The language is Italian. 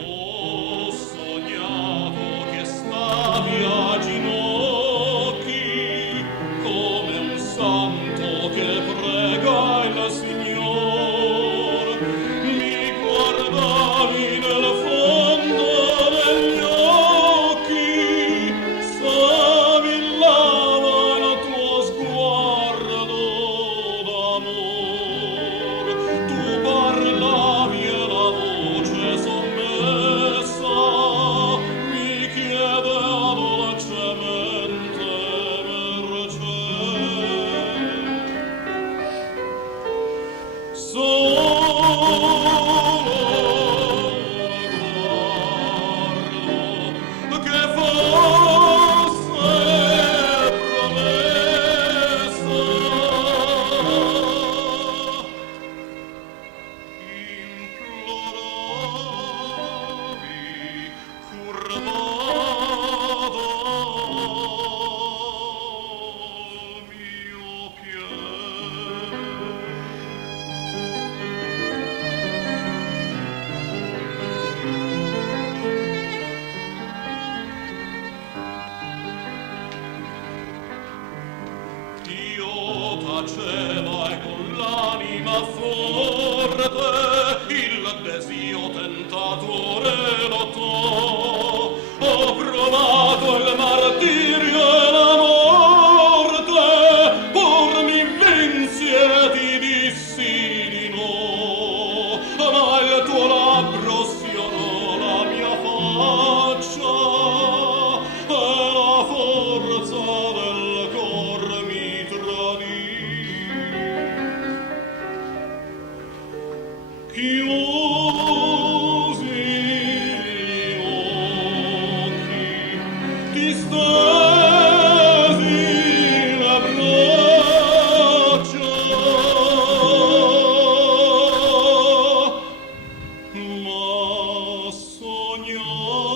Ho sognato che stavi a ginocchi come un santo che prega il Signor. Mi guardavi nel fondo degli occhi, savillava il tuo sguardo d'amor. Tu parlavi e la voce sommessa mi chiede dolcemente mercé. Solo guardo che fosse promessa. Imploravi curvato mio piede. Io taceva e con l'anima forte il desio tentatore lottò. Ho provato il martirio e la morte, pur mi vinsi e ti dissi di no. Ma il tuo labbro sfiorò la mia faccia e la forza del cor mi tradì. Chiusi gli occhi, ti stesi le braccia, ma sognavo